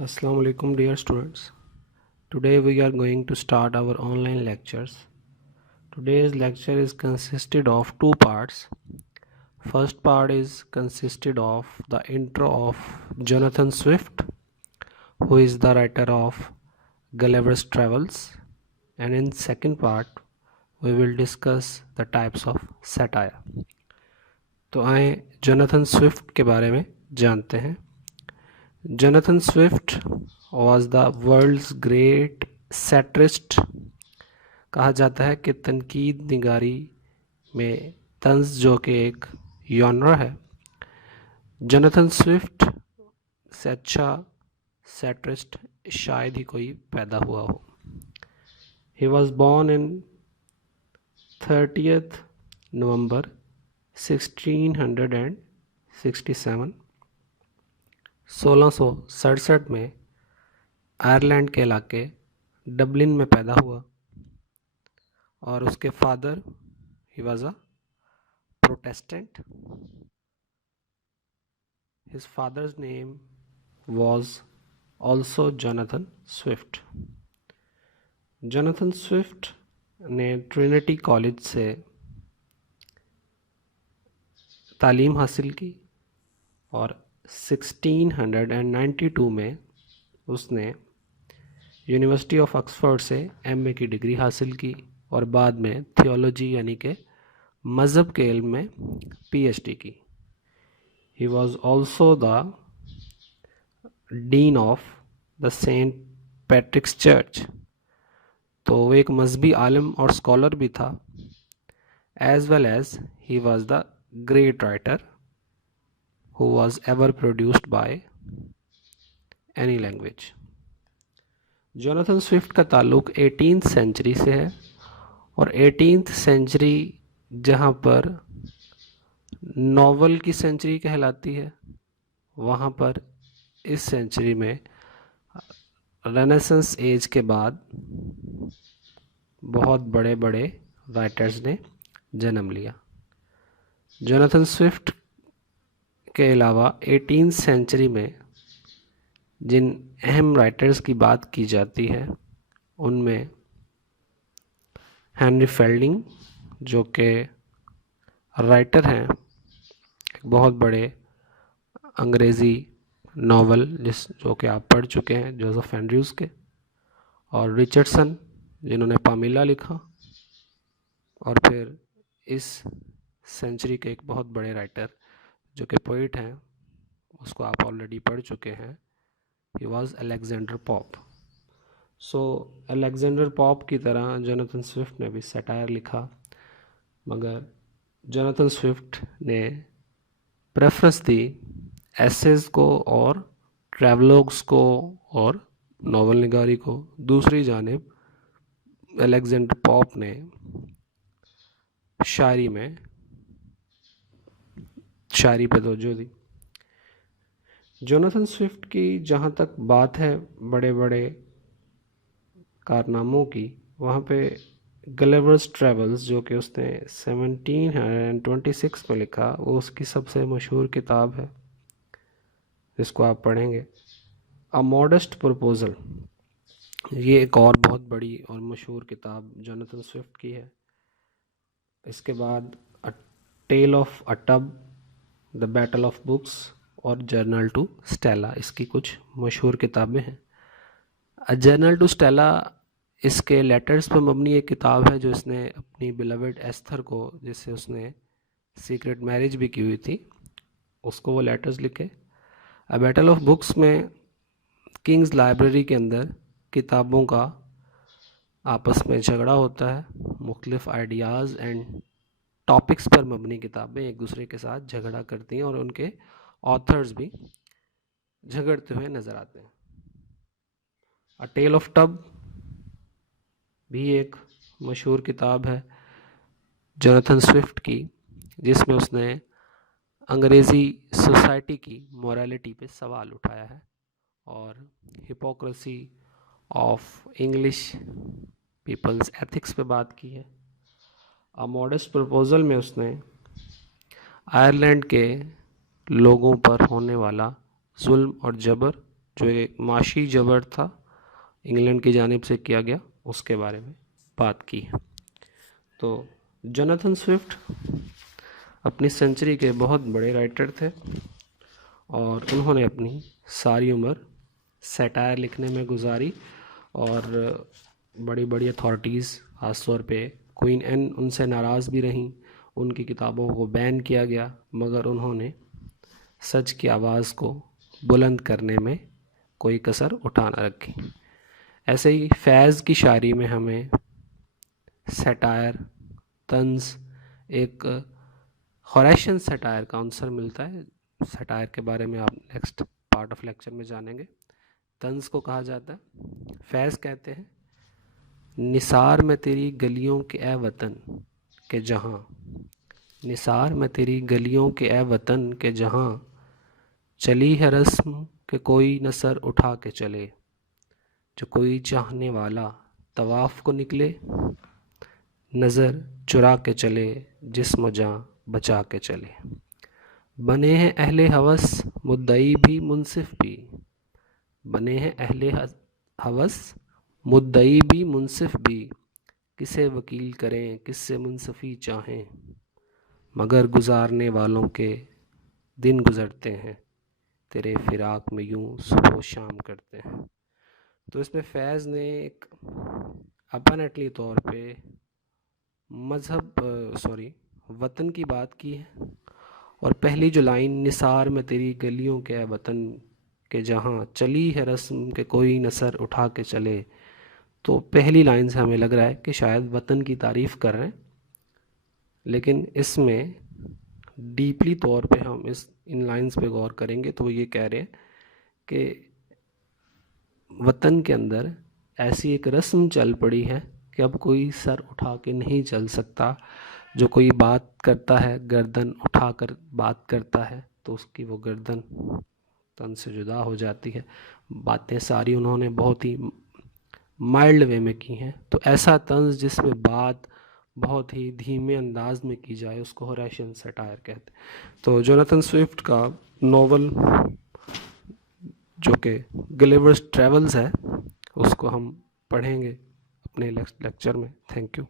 Assalamu alaikum dear students. Today we are going to start our online lectures. Today's lecture is consisted of two parts. First part is consisted of the intro of Jonathan Swift, who is the writer of Gulliver's Travels, and in second part we will discuss the types of satire. तो आए Jonathan Swift के बारे में जानते हैं. Jonathan Swift was the world's great satirist. कहा जाता है कि तनकीद निगारी में तंज जो कि एक जॉनर है, जोनाथन स्विफ्ट से अच्छा सैटरिस्ट शायद ही कोई पैदा हुआ हो. He was born in 30th November 1667. 1667 में आयरलैंड के इलाके डबलिन में पैदा हुआ और उसके father he was a Protestant. His father's name was also Jonathan Swift. Jonathan Swift ने ट्रिनिटी कॉलेज से तालीम हासिल की और 1692 में उसने यूनिवर्सिटी ऑफ ऑक्सफोर्ड से एमए की डिग्री हासिल की और बाद में थियोलॉजी यानी कि मज़हब के इल्म में पीएचडी की. He was also the dean of the saint Patrick's church. तो वो एक मजहबी आलिम और स्कॉलर भी था, as well as he was the great writer who was ever produced by any language. Jonathan Swift का ताल्लुक 18th सेंचुरी से है और 18th सेंचुरी जहाँ पर नॉवल की सेंचुरी कहलाती है, वहाँ पर इस सेंचुरी में रेनेसेंस एज के बाद बहुत बड़े बड़े राइटर्स ने जन्म लिया. जोनाथन स्विफ्ट के अलावा 18th सेंचुरी में जिन अहम राइटर्स की बात की जाती है उनमें हेनरी फेल्डिंग जो कि राइटर हैं, एक बहुत बड़े अंग्रेज़ी नावल जो कि आप पढ़ चुके हैं जोसेफ एंड्रयूज़ के, और रिचर्डसन जिन्होंने पामिला लिखा, और फिर इस सेंचुरी के एक बहुत बड़े राइटर जो कि पोइट हैं, उसको आप ऑलरेडी पढ़ चुके हैं. He was Alexander Pope. So Alexander Pope की तरह जोनाथन स्विफ्ट ने भी सैटायर लिखा, मगर जोनाथन स्विफ्ट ने प्रेफरेंस दी एसेज को और ट्रैवलॉग्स को और नावल निगारी को. दूसरी जानिब अलेक्जेंडर पॉप ने शायरी पे तवज्जो दी. जोनाथन स्विफ्ट की जहाँ तक बात है बड़े बड़े कारनामों की, वहाँ पे गलिवर्स ट्रेवल्स जो कि उसने 1726 में लिखा, वो उसकी सबसे मशहूर किताब है जिसको आप पढ़ेंगे. अ मॉडेस्ट प्रपोजल, ये एक और बहुत बड़ी और मशहूर किताब जोनाथन स्विफ्ट की है. इसके बाद a tale of a tub, the battle of books और जर्नल टू स्टेला, इसकी कुछ मशहूर किताबें हैं. अ जर्नल टू स्टेला इसके लेटर्स पर मबनी एक किताब है जो इसने अपनी बिलवेड एस्थर को, जिससे उसने सीक्रेट मैरिज भी की हुई थी, उसको वो लेटर्स लिखे. अ बैटल ऑफ बुक्स में किंग्स लाइब्रेरी के अंदर किताबों का आपस में झगड़ा होता है. मुख्तलिफ आइडियाज़ एंड टॉपिक्स पर मबनी किताबें एक दूसरे के साथ झगड़ा करती हैं और उनके ऑथर्स भी झगड़ते हुए नज़र आते हैं. अ टेल ऑफ टब भी एक मशहूर किताब है जोनाथन स्विफ्ट की, जिसमें उसने अंग्रेज़ी सोसाइटी की मोरालिटी पे सवाल उठाया है और hypocrisy of English people's ethics पे बात की है. अ मॉडेस्ट प्रपोजल में उसने आयरलैंड के लोगों पर होने वाला जुल्म और जबर जो एक माशी जबर था, इंग्लैंड की जानिब से किया गया, उसके बारे में बात की है। तो जोनाथन स्विफ्ट अपनी सेंचुरी के बहुत बड़े राइटर थे और उन्होंने अपनी सारी उम्र सैटायर लिखने में गुजारी और बड़ी बड़ी अथॉरिटीज़, ख़ासतौर पे क्वीन एन उनसे नाराज़ भी रहीं, उनकी किताबों को बैन किया गया, मगर उन्होंने सच की आवाज़ को बुलंद करने में कोई कसर उठा न रखी। ऐसे ही फैज़ की शायरी में हमें सैटायर, तंज, एक हॉरेशियन सैटायर का आंसर मिलता है। सैटायर के बारे में आप नेक्स्ट पार्ट ऑफ लेक्चर में जानेंगे। तंज को कहा जाता है। फैज़ कहते हैं, निसार में तेरी गलियों के ए वतन के जहाँ, निसार में तेरी गलियों के ए वतन के जहाँ, चली है रस्म के कोई न सर उठा के चले, जो कोई चाहने वाला तवाफ़ को निकले, नज़र चुरा के चले, जिस्म जाँ बचा के चले। बने हैं अहले हवस मुद्दई भी मुनसिफ भी, बने हैं अहले हवस मुद्दई भी मुनसिफ भी, किसे वकील करें किससे मुनसफ़ी चाहें, मगर गुजारने वालों के दिन गुज़रते हैं, तेरे फिराक में यूं सुबह शाम करते हैं। तो इसमें फैज़ ने एक अपनेटली तौर पे वतन की बात की है। और पहली जो लाइन, निसार में तेरी गलियों के वतन के जहाँ, चली है रस्म के कोई न सर उठा के चले, तो पहली लाइन से हमें लग रहा है कि शायद वतन की तारीफ़ कर रहे हैं, लेकिन इसमें डीपली तौर पे हम इन लाइंस पे गौर करेंगे तो वो ये कह रहे हैं कि वतन के अंदर ऐसी एक रस्म चल पड़ी है कि अब कोई सर उठा के नहीं चल सकता। जो कोई बात करता है, गर्दन उठाकर बात करता है, तो उसकी वो गर्दन तन से जुदा हो जाती है। बातें सारी उन्होंने बहुत ही माइल्ड वे में की हैं। तो ऐसा तंज जिसमें बात बहुत ही धीमे अंदाज में की जाए, उसको हॉरेशियन सैटायर कहते हैं। तो जोनाथन स्विफ्ट का नॉवल जो कि गलिवर्स ट्रैवल्स है, उसको हम पढ़ेंगे अपने लेक्चर में। Thank you.